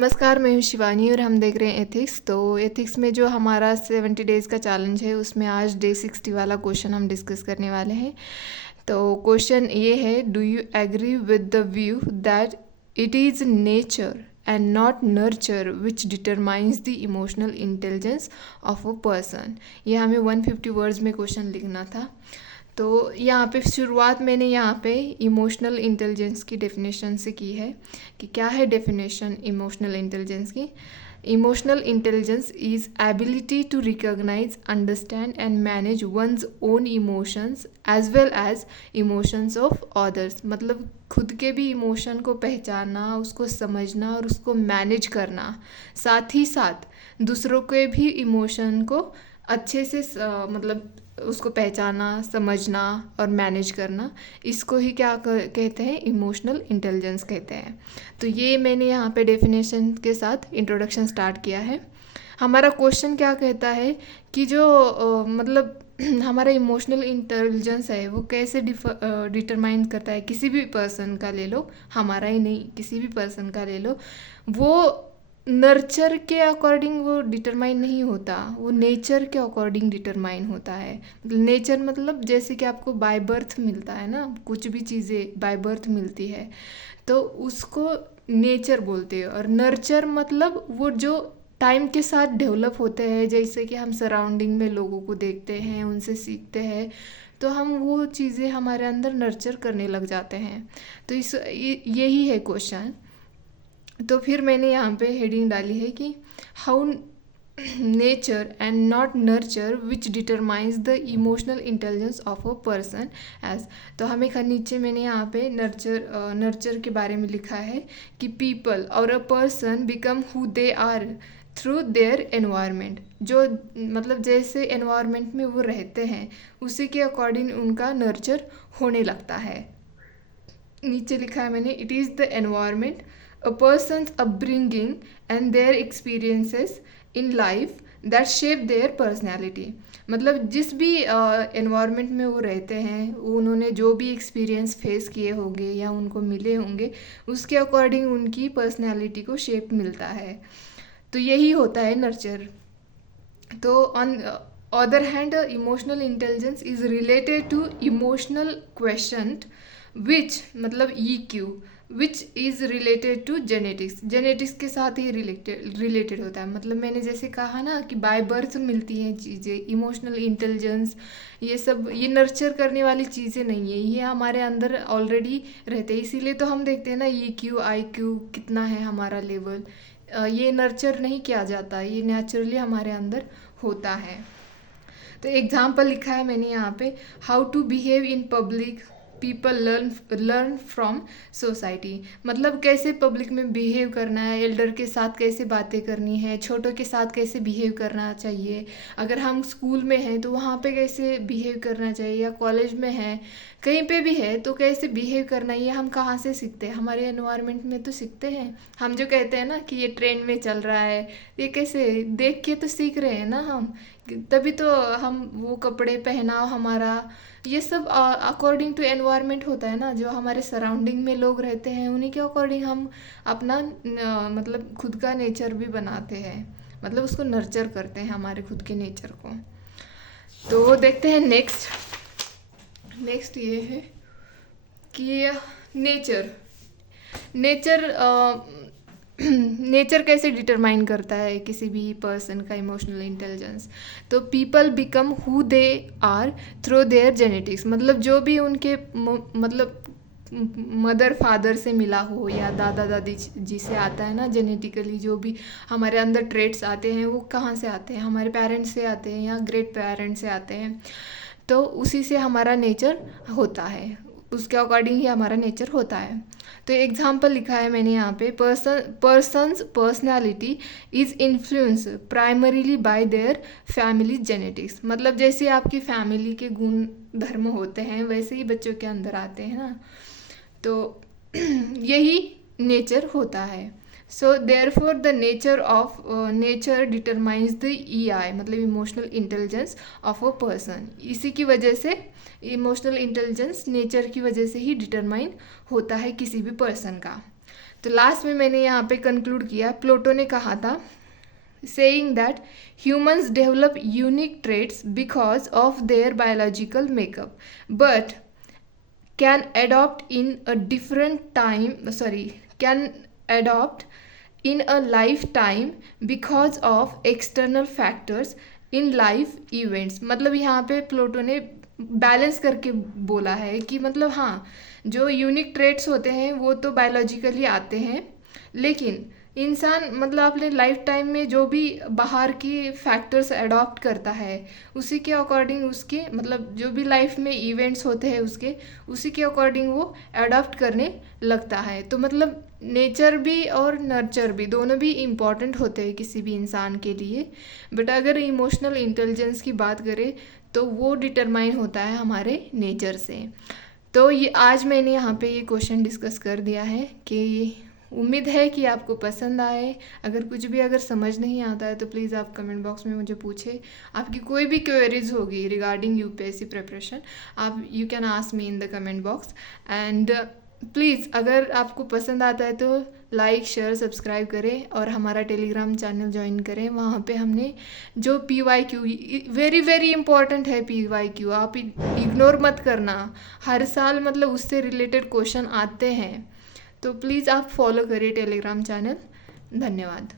नमस्कार, मैं हूँ शिवानी और हम देख रहे हैं एथिक्स। तो एथिक्स में जो हमारा 70 डेज़ का चैलेंज है उसमें आज डे 60 वाला क्वेश्चन हम डिस्कस करने वाले हैं। तो क्वेश्चन ये है, do you agree with the view that it is nature and not nurture which determines the emotional intelligence of a person. ये हमें 150 वर्ड्स में क्वेश्चन लिखना था। तो यहाँ पे शुरुआत मैंने यहाँ पे इमोशनल इंटेलिजेंस की डेफिनेशन से की है कि क्या है डेफिनेशन इमोशनल इंटेलिजेंस की। Emotional intelligence is ability to recognize, understand and manage one's own emotions as well as emotions of others. मतलब खुद के भी इमोशन को पहचानना, उसको समझना और उसको मैनेज करना, साथ ही साथ दूसरों के भी इमोशन को अच्छे से मतलब उसको पहचाना, समझना और मैनेज करना, इसको ही क्या कहते हैं, इमोशनल इंटेलिजेंस कहते हैं। तो ये मैंने यहाँ पे डेफिनेशन के साथ इंट्रोडक्शन स्टार्ट किया है। हमारा क्वेश्चन क्या कहता है कि जो मतलब हमारा इमोशनल इंटेलिजेंस है वो कैसे डिटरमाइन करता है। किसी भी पर्सन का ले लो, हमारा ही नहीं, किसी भी पर्सन का ले लो, वो नर्चर के अकॉर्डिंग वो डिटरमाइन नहीं होता, वो नेचर के अकॉर्डिंग डिटरमाइन होता है। नेचर मतलब जैसे कि आपको बाय बर्थ मिलता है ना, कुछ भी चीज़ें बाय बर्थ मिलती है तो उसको नेचर बोलते हैं। और नर्चर मतलब वो जो टाइम के साथ डेवलप होते हैं, जैसे कि हम सराउंडिंग में लोगों को देखते हैं, उनसे सीखते हैं, तो हम वो चीज़ें हमारे अंदर नर्चर करने लग जाते हैं। तो यही है क्वेश्चन। तो फिर मैंने यहाँ पे हेडिंग डाली है कि how nature and not nurture which determines the emotional intelligence of a person as. तो हमें नीचे मैंने यहाँ पे नर्चर के बारे में लिखा है कि पीपल और a person become who they are through their environment. जो मतलब जैसे एनवायरनमेंट में वो रहते हैं उसी के अकॉर्डिंग उनका नर्चर होने लगता है। नीचे लिखा है मैंने, it is the environment, a person's upbringing and their experiences in life that shape their personality। मतलब जिस भी एनवायरनमेंट में वो रहते हैं, उन्होंने जो भी एक्सपीरियंस फेस किए होंगे या उनको मिले होंगे, उसके अकॉर्डिंग उनकी पर्सनैलिटी को शेप मिलता है। तो यही होता है नर्चर। तो on other hand emotional intelligence is related to emotional question which मतलब EQ which is related to genetics. Genetics के साथ ही रिलेटेड होता है। मतलब मैंने जैसे कहा ना कि बाय बर्थ मिलती हैं चीज़ें, इमोशनल इंटेलिजेंस ये सब ये नर्चर करने वाली चीज़ें नहीं है, ये हमारे अंदर ऑलरेडी रहते हैं। इसीलिए तो हम देखते हैं ना EQ IQ कितना है हमारा लेवल, ये नर्चर नहीं किया जाता, ये नेचुरली हमारे अंदर होता है। तो एग्जाम्पल लिखा है मैंने यहाँ पे, how to behave in public people learn from society. मतलब कैसे पब्लिक में बिहेव करना है, एल्डर के साथ कैसे बातें करनी है, छोटों के साथ कैसे बिहेव करना चाहिए, अगर हम स्कूल में हैं तो वहाँ पे कैसे बिहेव करना चाहिए, या कॉलेज में हैं, कहीं पे भी है तो कैसे बिहेव करना है। ये हम कहाँ से सीखते हैं, हमारे एनवायरनमेंट में तो सीखते हैं। हम जो कहते हैं ना कि ये ट्रेंड में चल रहा है, ये कैसे देख के तो सीख रहे हैं ना हम, तभी तो हम वो कपड़े पहनाव हमारा ये सब अकॉर्डिंग टू एनवायरनमेंट होता है ना। जो हमारे सराउंडिंग में लोग रहते हैं उन्हीं के अकॉर्डिंग हम अपना मतलब खुद का नेचर भी बनाते हैं, मतलब उसको नर्चर करते हैं हमारे खुद के नेचर को। तो देखते हैं नेक्स्ट ये है कि नेचर नेचर कैसे डिटरमाइन करता है किसी भी पर्सन का इमोशनल इंटेलिजेंस। तो people become who they are through their genetics. मतलब जो भी उनके मतलब मदर फादर से मिला हो या दादा दादी जी से आता है ना, जेनेटिकली जो भी हमारे अंदर ट्रेट्स आते हैं वो कहाँ से आते हैं, हमारे पेरेंट्स से आते हैं या ग्रेट पेरेंट्स से आते हैं। तो उसी से हमारा नेचर होता है, उसके अकॉर्डिंग ही हमारा नेचर होता है। तो एग्जाम्पल लिखा है मैंने यहाँ पे, persons personality is influence primarily bye their family genetics. मतलब जैसे आपकी फैमिली के गुण धर्म होते हैं वैसे ही बच्चों के अंदर आते हैं ना, तो यही नेचर होता है। So therefore the nature determines the EI मतलब emotional intelligence of a person. इसी की वजह से इमोशनल इंटेलिजेंस नेचर की वजह से ही डिटरमाइन होता है किसी भी पर्सन का। तो लास्ट में मैंने यहाँ पे कंक्लूड किया, प्लूटो ने कहा था saying that humans develop unique traits because of their biological makeup but can adopt in a lifetime because of external factors in life events। मतलब यहाँ पे प्लूटो ने बैलेंस करके बोला है कि मतलब हाँ, जो यूनिक ट्रेट्स होते हैं वो तो बायोलॉजिकली आते हैं, लेकिन इंसान मतलब अपने लाइफ टाइम में जो भी बाहर की फैक्टर्स अडॉप्ट करता है उसी के अकॉर्डिंग उसके मतलब जो भी लाइफ में इवेंट्स होते हैं उसके उसी के अकॉर्डिंग वो अडॉप्ट करने लगता है। तो मतलब नेचर भी और नर्चर भी दोनों भी इम्पॉर्टेंट होते हैं किसी भी इंसान के लिए, बट अगर इमोशनल इंटेलिजेंस की बात करें तो वो डिटरमाइन होता है हमारे नेचर से। तो ये आज मैंने यहाँ पे ये क्वेश्चन डिस्कस कर दिया है कि उम्मीद है कि आपको पसंद आए। अगर समझ नहीं आता है तो प्लीज़ आप कमेंट बॉक्स में मुझे पूछे। आपकी कोई भी क्वेरीज होगी रिगार्डिंग यूपीएससी प्रिपरेशन, आप you can ask me in the comment box. And please अगर आपको पसंद आता है तो लाइक शेयर सब्सक्राइब करें और हमारा टेलीग्राम चैनल ज्वाइन करें। वहाँ पे हमने जो PYQ वेरी वेरी इंपॉर्टेंट है, PYQ आप इग्नोर मत करना, हर साल मतलब उससे रिलेटेड क्वेश्चन आते हैं, तो प्लीज़ आप फॉलो करिए टेलीग्राम चैनल। धन्यवाद।